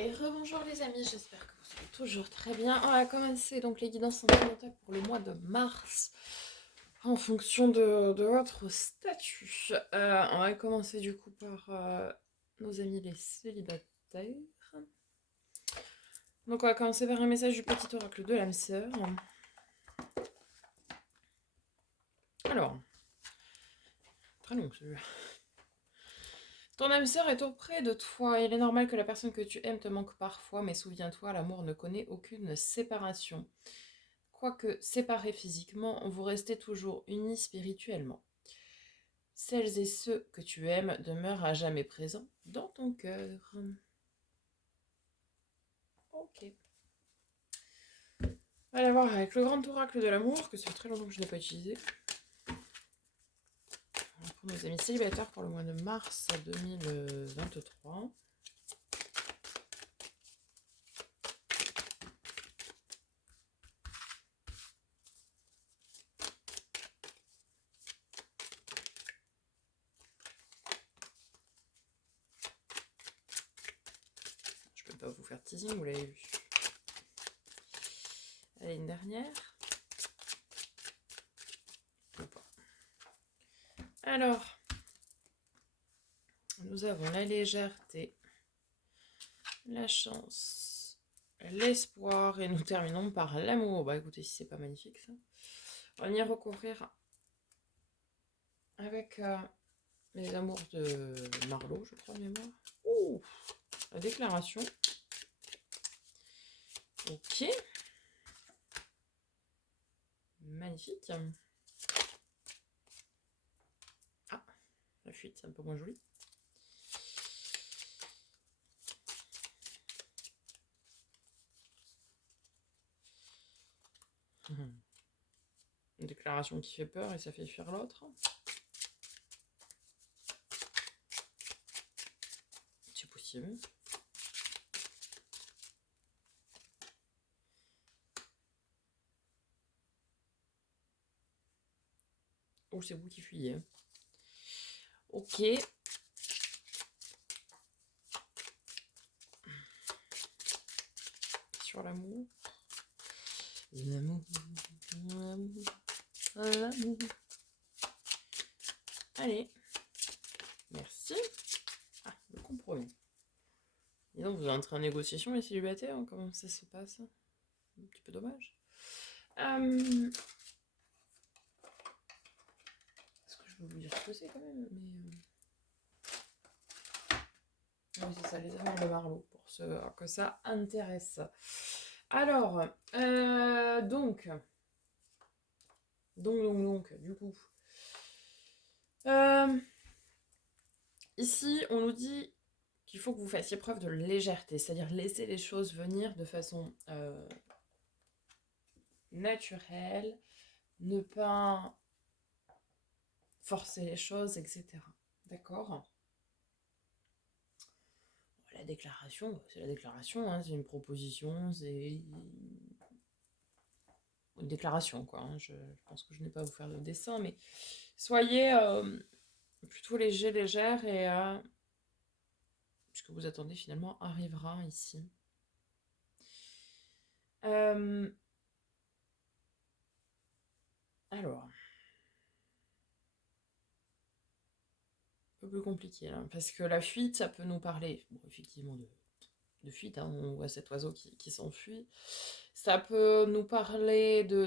Et rebonjour les amis, j'espère que vous allez toujours très bien. On va commencer donc les guidances sentimentales pour le mois de mars en fonction de votre statut. On va commencer du coup par nos amis les célibataires. Donc on va commencer par un message du petit oracle de l'âme sœur. Alors, très long celui-là. Ton âme sœur est auprès de toi. Il est normal que la personne que tu aimes te manque parfois, mais souviens-toi, l'amour ne connaît aucune séparation. Quoique séparés physiquement, vous restez toujours unis spirituellement. Celles et ceux que tu aimes demeurent à jamais présents dans ton cœur. Ok. On va aller voir avec le grand oracle de l'amour, que ça fait très longtemps que je n'ai pas utilisé. Pour nos amis célibataires pour le mois de mars 2023. Je peux pas vous faire teasing, vous l'avez vu. Allez, une dernière. Ou pas. Alors, nous avons la légèreté, la chance, l'espoir, et nous terminons par l'amour. Bah écoutez, si c'est pas magnifique ça. On va y recourir avec les amours de Marlowe, je crois, de mémoire. Oh, la déclaration. Ok. Magnifique. Ah, la fuite, c'est un peu moins joli. Une déclaration qui fait peur et ça fait fuir l'autre. C'est possible. Oh, c'est vous qui fuyez. Ok. Sur l'amour. L'amour. L'amour. L'amour. Allez. Merci. Ah, le compromis. Et donc, vous entrez en négociation, les célibataires, hein, comment ça se passe? Un petit peu dommage. Est-ce que je peux vous dire ce que c'est quand même? Mais oui, c'est ça, les amours de Marlowe, pour ceux que ça intéresse. Alors, donc, du coup, ici, on nous dit qu'il faut que vous fassiez preuve de légèreté, c'est-à-dire laisser les choses venir de façon naturelle, ne pas forcer les choses, etc. D'accord? La déclaration, c'est la déclaration, hein, c'est une proposition, c'est une déclaration, quoi. Hein. Je pense que je n'ai pas à vous faire de dessin, mais soyez plutôt léger, légère, et ce que vous attendez finalement arrivera ici. Alors, un peu plus compliqué, là, parce que la fuite, ça peut nous parler, bon, effectivement, de fuite, hein, on voit cet oiseau qui s'enfuit. Ça peut nous parler de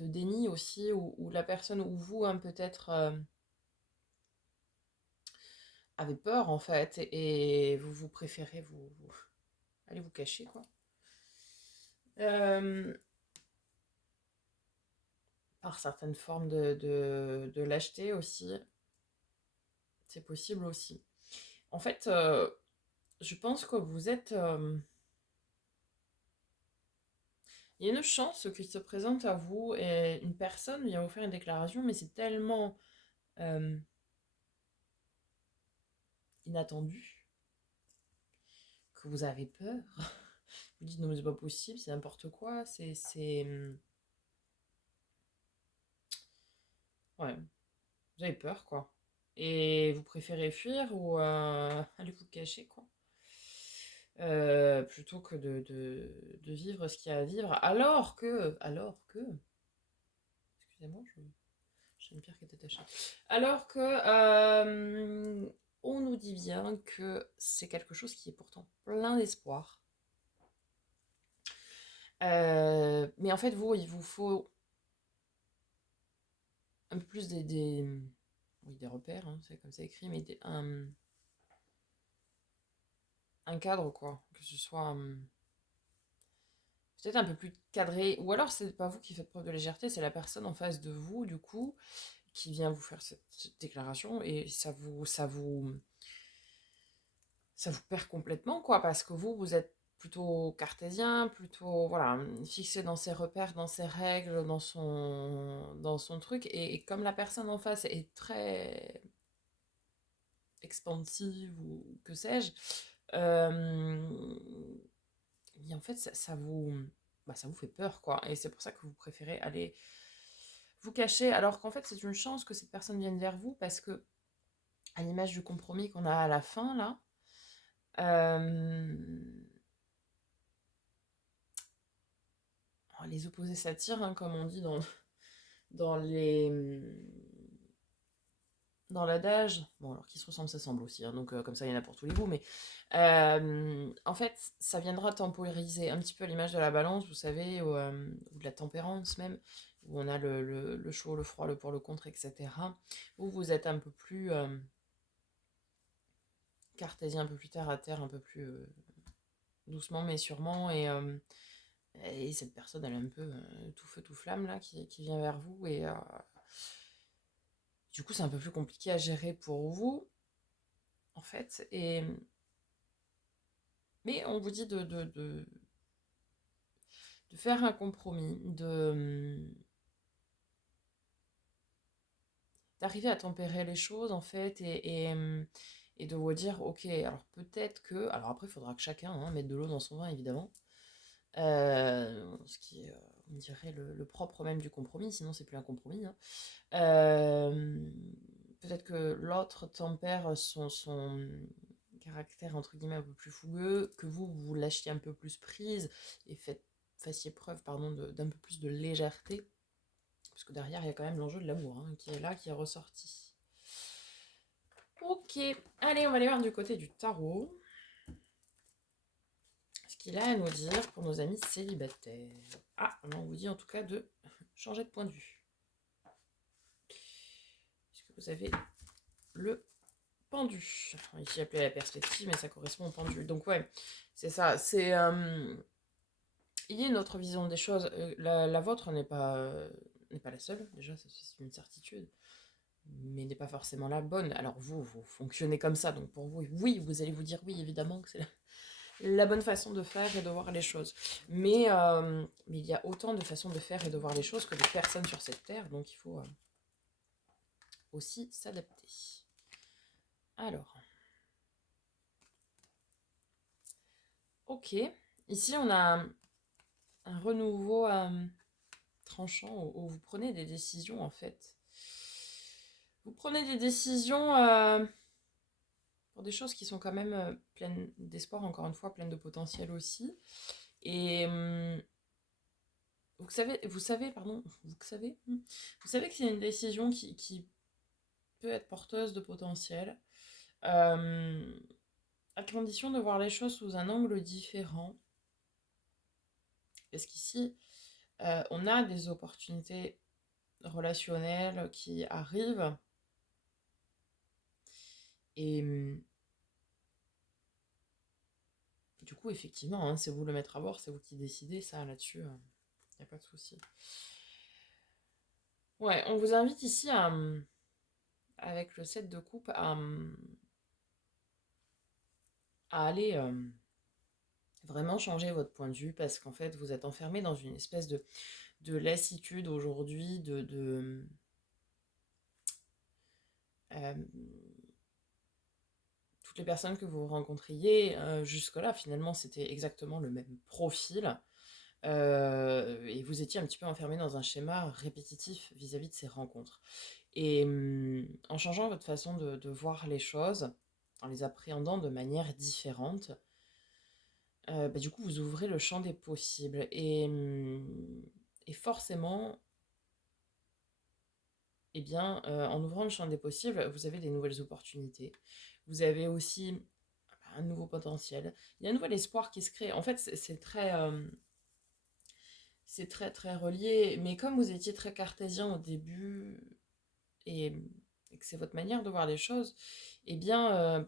déni aussi, où la personne, ou vous, hein, peut-être avez peur, en fait, et vous préférez aller vous cacher, quoi. Par certaines formes de lâcheté aussi. C'est possible aussi. En fait, je pense que vous êtes... il y a une chance qui se présente à vous et une personne vient vous faire une déclaration, mais c'est tellement inattendu que vous avez peur. Vous dites non mais c'est pas possible, c'est n'importe quoi, ouais, vous avez peur quoi. Et vous préférez fuir ou aller vous cacher, quoi. Plutôt que de vivre ce qu'il y a à vivre. Excusez-moi, j'ai une pierre qui est attachée. Alors que on nous dit bien que c'est quelque chose qui est pourtant plein d'espoir. Mais en fait, vous, il vous faut un peu plus oui, des repères, hein, c'est comme ça écrit, mais un cadre, quoi. Que ce soit peut-être un peu plus cadré. Ou alors, c'est pas vous qui faites preuve de légèreté, c'est la personne en face de vous, du coup, qui vient vous faire cette déclaration, et ça vous perd complètement, quoi, parce que vous êtes plutôt cartésien, plutôt, voilà, fixé dans ses repères, dans ses règles, dans son truc, et comme la personne en face est très expansive, ou que sais-je, et en fait, ça vous fait peur, quoi, et c'est pour ça que vous préférez aller vous cacher, alors qu'en fait, c'est une chance que cette personne vienne vers vous, parce que, à l'image du compromis qu'on a à la fin, là, euh, les opposés s'attirent, hein, comme on dit dans dans l'adage. Bon, alors qui se ressemble s'assemble aussi, hein, donc comme ça il y en a pour tous les goûts, mais en fait, ça viendra temporiser un petit peu à l'image de la balance, vous savez, ou de la tempérance même, où on a le chaud, le froid, le pour, le contre, etc. Vous êtes un peu plus cartésien, un peu plus terre à terre, un peu plus doucement mais sûrement, et cette personne, elle est un peu tout feu, tout flamme, là, qui vient vers vous, et du coup, c'est un peu plus compliqué à gérer pour vous, en fait. Mais on vous dit de faire un compromis, d'arriver à tempérer les choses, en fait, et de vous dire, ok, alors peut-être que... Alors après, il faudra que chacun, hein, mette de l'eau dans son vin, évidemment. Ce qui est, on dirait, le propre même du compromis, sinon c'est plus un compromis, hein. Peut-être que l'autre tempère son caractère entre guillemets un peu plus fougueux, que vous lâchiez un peu plus prise et fassiez preuve, pardon, d'un peu plus de légèreté, parce que derrière il y a quand même l'enjeu de l'amour, hein, qui est là, qui est ressorti. Ok, allez, on va aller voir du côté du tarot ce qu'il a à nous dire pour nos amis célibataires. Ah, on vous dit en tout cas de changer de point de vue. Puisque vous avez le pendu. Ici appelé la perspective, mais ça correspond au pendu. Donc ouais, c'est ça. Il y a une autre vision des choses. La vôtre n'est pas la seule, déjà, c'est une certitude, mais n'est pas forcément la bonne. Alors vous fonctionnez comme ça, donc pour vous, oui, vous allez vous dire oui, évidemment que c'est la bonne façon de faire et de voir les choses. Mais il y a autant de façons de faire et de voir les choses que de personnes sur cette terre, donc il faut aussi s'adapter. Alors, ok. Ici, on a un renouveau tranchant où vous prenez des décisions, en fait. Vous prenez des décisions pour des choses qui sont quand même pleines d'espoir, encore une fois, pleines de potentiel aussi. Et vous savez que c'est une décision qui peut être porteuse de potentiel, à condition de voir les choses sous un angle différent. Parce qu'ici, on a des opportunités relationnelles qui arrivent, et du coup, effectivement, hein, c'est vous le mettre à bord, c'est vous qui décidez, ça, là-dessus, il n'y a pas de souci. Ouais, on vous invite ici avec le 7 de coupe, à aller vraiment changer votre point de vue, parce qu'en fait, vous êtes enfermé dans une espèce de lassitude aujourd'hui, euh, toutes les personnes que vous rencontriez jusque-là, finalement, c'était exactement le même profil. Et vous étiez un petit peu enfermé dans un schéma répétitif vis-à-vis de ces rencontres. Et en changeant votre façon de voir les choses, en les appréhendant de manière différente, bah, du coup, vous ouvrez le champ des possibles. Et forcément, eh bien, en ouvrant le champ des possibles, vous avez des nouvelles opportunités. Vous avez aussi un nouveau potentiel. Il y a un nouvel espoir qui se crée. En fait, c'est très, très relié. Mais comme vous étiez très cartésien au début, et, et que c'est votre manière de voir les choses, eh bien,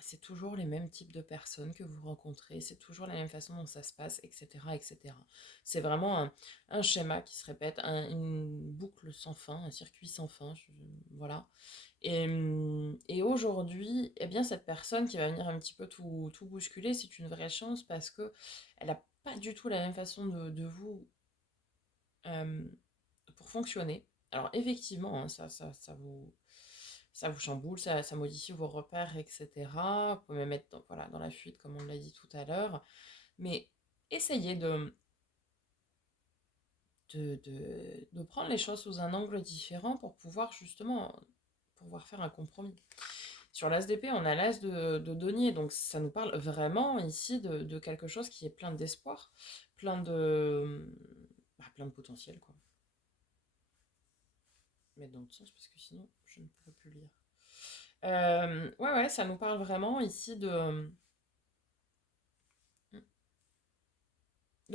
c'est toujours les mêmes types de personnes que vous rencontrez, c'est toujours la même façon dont ça se passe, etc., etc. C'est vraiment un schéma qui se répète, une boucle sans fin, un circuit sans fin, voilà. Et aujourd'hui, eh bien, cette personne qui va venir un petit peu tout bousculer, c'est une vraie chance parce que elle n'a pas du tout la même façon de vous euh, pour fonctionner. Alors effectivement, hein, ça vous chamboule, ça modifie vos repères, etc. Vous pouvez même être voilà, dans la fuite, comme on l'a dit tout à l'heure. Mais essayez de prendre les choses sous un angle différent pour pouvoir justement pouvoir faire un compromis. Sur l'as d'épée, on a l'as de denier, donc ça nous parle vraiment ici de quelque chose qui est plein d'espoir, plein de potentiel, quoi. Mettre dans le sens parce que sinon je ne pourrais plus lire. Ouais, ça nous parle vraiment ici de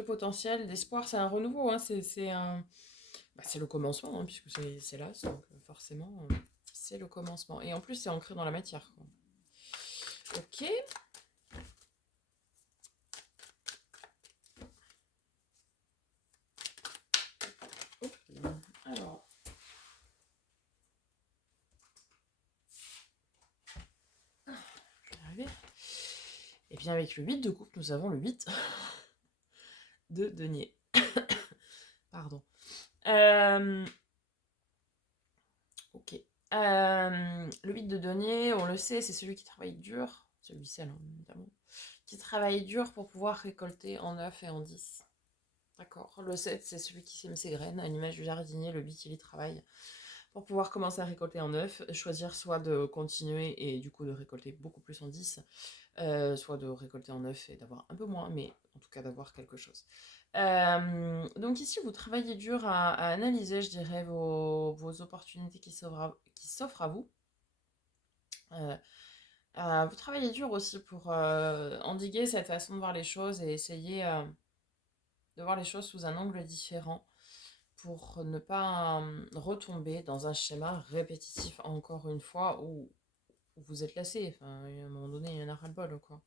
potentiel, d'espoir. C'est un renouveau, hein, c'est le commencement, hein, puisque c'est là, donc forcément, c'est le commencement. Et en plus, c'est ancré dans la matière, quoi. Ok. Ok. Alors. Je vais y arriver. Et bien, avec le 8 de coupe, nous avons le 8 de denier. Pardon. Ok. Le 8 de denier, on le sait, c'est celui qui travaille dur. Celui-ci, alors, évidemment. Qui travaille dur pour pouvoir récolter en 9 et en 10. D'accord. Le 7, c'est celui qui sème ses graines, à l'image du jardinier. Le 8, il y travaille pour pouvoir commencer à récolter en 9, choisir soit de continuer et du coup de récolter beaucoup plus en 10, soit de récolter en 9 et d'avoir un peu moins, mais en tout cas d'avoir quelque chose. Donc ici, vous travaillez dur à analyser, je dirais, vos opportunités qui s'offrent à vous. Vous travaillez dur aussi pour endiguer cette façon de voir les choses et essayer de voir les choses sous un angle différent pour ne pas retomber dans un schéma répétitif encore une fois où vous êtes lassé. Enfin, à un moment donné, il y en a ras-le-bol, quoi.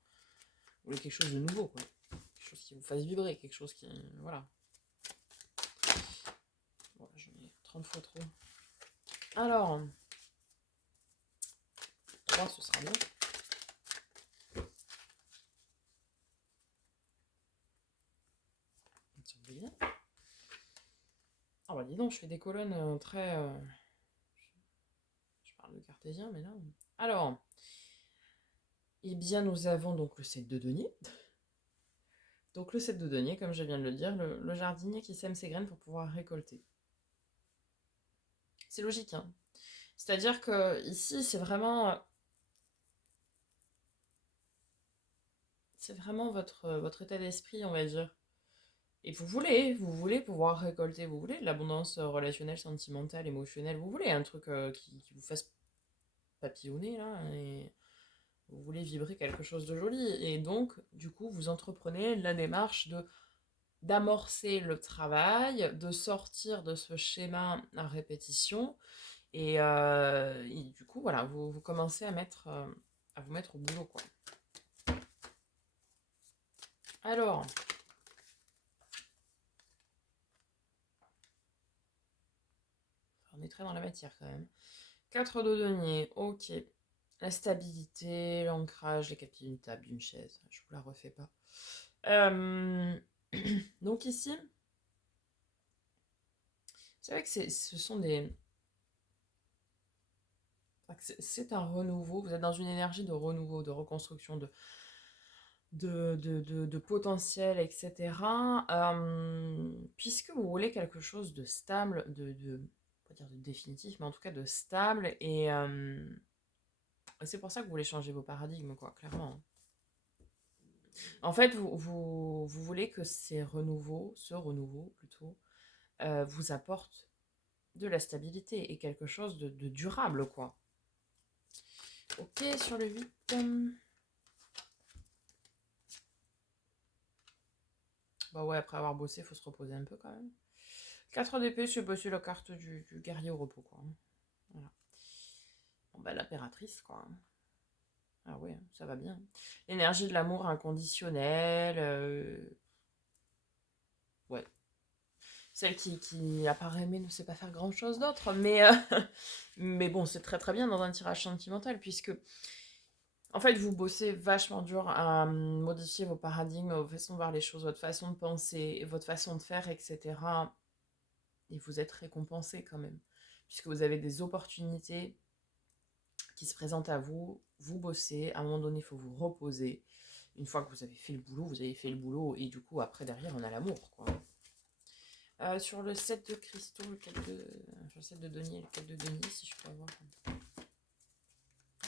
Vous voulez quelque chose de nouveau, quoi. Quelque chose qui vous fasse vibrer, quelque chose qui... Voilà. Bon, j'en ai 30 fois trop. Alors, 3, ce sera bon. Ça me bien. Ah bah dis donc, je fais des colonnes très... je parle de cartésien, mais là... Alors, eh bien, nous avons donc le 7 de denier. Donc le 7 de denier, comme je viens de le dire, le jardinier qui sème ses graines pour pouvoir récolter. C'est logique, hein. C'est-à-dire que ici, c'est vraiment votre état d'esprit, on va dire. Et vous voulez pouvoir récolter, vous voulez de l'abondance relationnelle, sentimentale, émotionnelle, vous voulez un truc qui vous fasse papillonner, là, et vous voulez vibrer quelque chose de joli. Et donc, du coup, vous entreprenez la démarche d'amorcer le travail, de sortir de ce schéma à répétition, et du coup, voilà, vous commencez à vous mettre au boulot, quoi. Alors, on est très dans la matière quand même. 4 de denier, ok. La stabilité, l'ancrage, les capitales d'une table, d'une chaise. Je vous la refais pas. Donc ici, c'est vrai que ce sont des... C'est un renouveau. Vous êtes dans une énergie de renouveau, de reconstruction, de potentiel, etc. Puisque vous voulez quelque chose de stable, pas dire de définitif, mais en tout cas de stable. Et c'est pour ça que vous voulez changer vos paradigmes, quoi, clairement. En fait, vous voulez que ce renouveau plutôt, vous apporte de la stabilité et quelque chose de durable, quoi. Ok, sur le 8. Bah ouais, après avoir bossé, il faut se reposer un peu quand même. 4 d'épée, c'est bosser la carte du guerrier au repos, quoi. Voilà. Bon, bah l'impératrice, quoi. Ah ouais, ça va bien. L'énergie de l'amour inconditionnel. Ouais. Celle qui apparaît mais ne sait pas faire grand-chose d'autre. Mais bon, c'est très très bien dans un tirage sentimental, puisque en fait, vous bossez vachement dur à modifier vos paradigmes, vos façons de voir les choses, votre façon de penser, votre façon de faire, etc. Et vous êtes récompensé quand même, puisque vous avez des opportunités qui se présentent à vous, vous bossez, à un moment donné, il faut vous reposer. Une fois que vous avez fait le boulot, vous avez fait le boulot, et du coup, après, derrière, on a l'amour, quoi. Sur le 7 de cristaux, sur le 7 de denier, le 4 de denier, si je peux avoir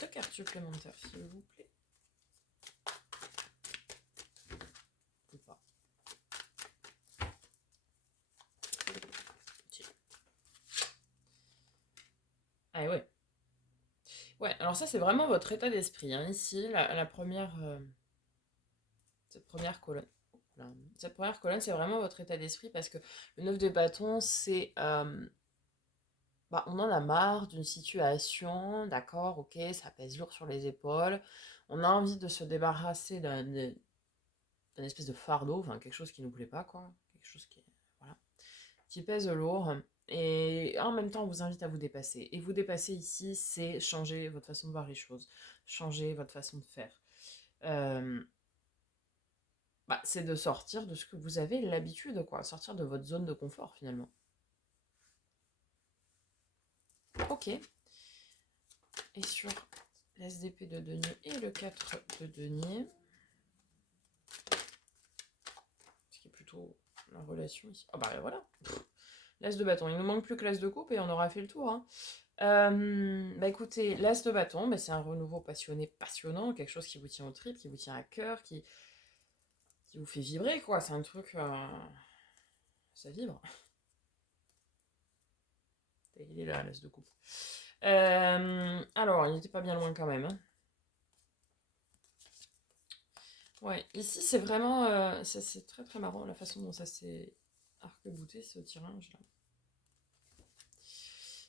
2 cartes supplémentaires, s'il vous plaît. Ou pas. Tiens. Ah ouais. Ouais, alors ça, c'est vraiment votre état d'esprit. Hein. Ici, la première... cette première colonne. Voilà. Cette première colonne, c'est vraiment votre état d'esprit, parce que le 9 de bâton, c'est... bah, on en a marre d'une situation, d'accord, ok, ça pèse lourd sur les épaules. On a envie de se débarrasser d'un espèce de fardeau, enfin quelque chose qui nous plaît pas, quoi. Quelque chose voilà, qui pèse lourd. Et en même temps, on vous invite à vous dépasser. Et vous dépasser ici, c'est changer votre façon de voir les choses, changer votre façon de faire. Bah, c'est de sortir de ce que vous avez l'habitude, quoi. Sortir de votre zone de confort, finalement. Ok. Et sur l'SDP de denier et le 4 de denier, ce qui est plutôt la relation ici. Ah bah voilà. L'as de bâton. Il nous manque plus que l'as de coupe et on aura fait le tour. Hein. Bah écoutez, l'as de bâton, bah c'est un renouveau passionné, passionnant, quelque chose qui vous tient au trip, qui vous tient à cœur, qui vous fait vibrer, quoi. C'est un truc... ça vibre. Il est là, l'as de coupe. Alors, il n'était pas bien loin quand même. Hein. Ouais, ici c'est vraiment... c'est très très marrant la façon dont ça s'est arc-bouté, ce tirage là.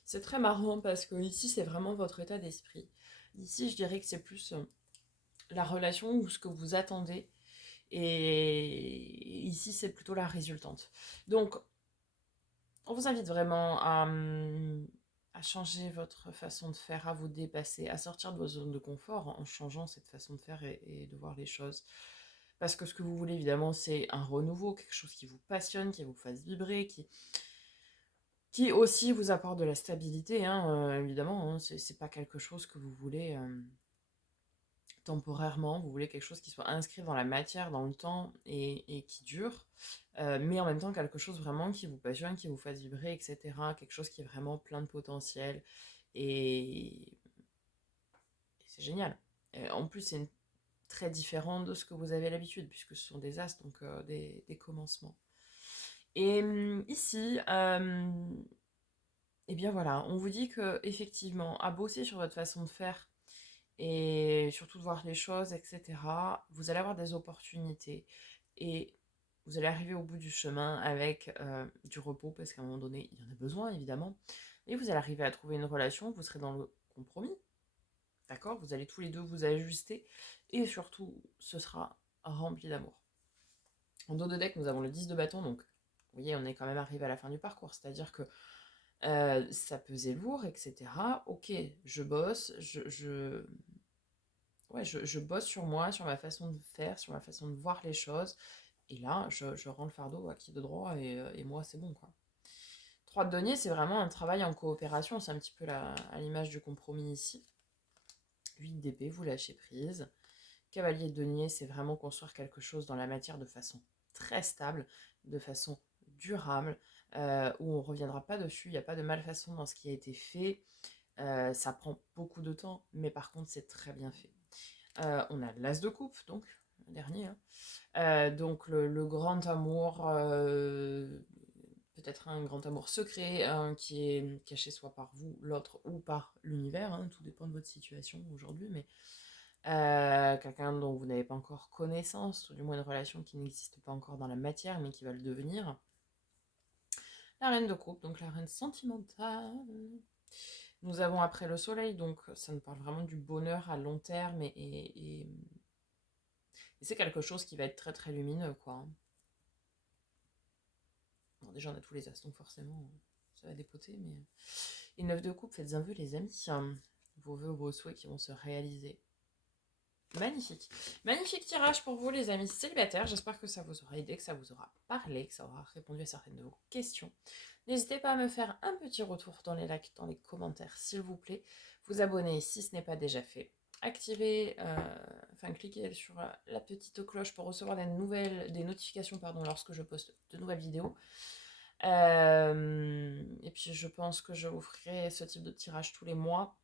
C'est très marrant parce que ici c'est vraiment votre état d'esprit. Ici je dirais que c'est plus la relation ou ce que vous attendez. Et ici c'est plutôt la résultante. Donc on vous invite vraiment à changer votre façon de faire, à vous dépasser, à sortir de vos zones de confort en changeant cette façon de faire et de voir les choses. Parce que ce que vous voulez, évidemment, c'est un renouveau, quelque chose qui vous passionne, qui vous fasse vibrer, qui aussi vous apporte de la stabilité, hein, évidemment. Hein, c'est pas quelque chose que vous voulez temporairement, vous voulez quelque chose qui soit inscrit dans la matière, dans le temps et qui dure, mais en même temps quelque chose vraiment qui vous passionne, qui vous fasse vibrer, etc. Quelque chose qui est vraiment plein de potentiel et c'est génial. En plus, c'est très différent de ce que vous avez l'habitude, puisque ce sont des as, donc des commencements. Et ici, eh bien voilà, on vous dit que effectivement, à bosser sur votre façon de faire et surtout de voir les choses, etc., vous allez avoir des opportunités et vous allez arriver au bout du chemin avec du repos, parce qu'à un moment donné, il y en a besoin, évidemment, et vous allez arriver à trouver une relation, vous serez dans le compromis, d'accord? Vous allez tous les deux vous ajuster, et surtout, ce sera rempli d'amour. En dos de deck, nous avons le 10 de bâton, donc vous voyez, on est quand même arrivé à la fin du parcours, c'est-à-dire que ça pesait lourd, etc. Ok, je bosse, ouais, je bosse sur moi, sur ma façon de faire, sur ma façon de voir les choses, et là, je rends le fardeau à qui de droit, et moi, c'est bon, quoi. 3 de denier, c'est vraiment un travail en coopération, c'est un petit peu à l'image du compromis ici. 8 d'épée, vous lâchez prise. Cavalier de denier, c'est vraiment construire quelque chose dans la matière de façon très stable, de façon durable, où on ne reviendra pas dessus, il n'y a pas de malfaçon dans ce qui a été fait. Ça prend beaucoup de temps, mais par contre, c'est très bien fait. On a l'As de coupe, donc, le dernier. Donc, le grand amour, peut-être un grand amour secret, qui est caché soit par vous, l'autre, ou par l'univers, hein, tout dépend de votre situation aujourd'hui, mais quelqu'un dont vous n'avez pas encore connaissance, ou du moins une relation qui n'existe pas encore dans la matière, mais qui va le devenir. La reine de coupe, donc la reine sentimentale. Nous avons après le soleil, donc ça nous parle vraiment du bonheur à long terme et c'est quelque chose qui va être très très lumineux, quoi, hein. Bon, déjà, on a tous les as, donc forcément, ça va dépoter, mais... Et 9 de coupe, faites un vœu, les amis. Vos vœux, vos souhaits qui vont se réaliser. Magnifique. Magnifique tirage pour vous, les amis célibataires. J'espère que ça vous aura aidé, que ça vous aura parlé, que ça aura répondu à certaines de vos questions. N'hésitez pas à me faire un petit retour dans les likes, dans les commentaires, s'il vous plaît. Vous abonner si ce n'est pas déjà fait. Activez, cliquez sur la petite cloche pour recevoir des notifications, lorsque je poste de nouvelles vidéos. Et puis je pense que je vous ferai ce type de tirage tous les mois.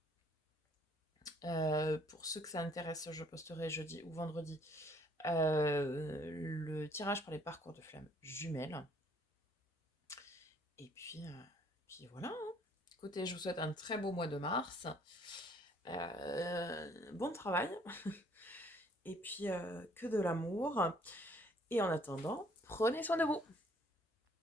Pour ceux que ça intéresse, je posterai jeudi ou vendredi le tirage pour les parcours de flammes jumelles. Et puis voilà, hein. Écoutez, je vous souhaite un très beau mois de mars. Bon travail. Et puis que de l'amour. Et en attendant, prenez soin de vous.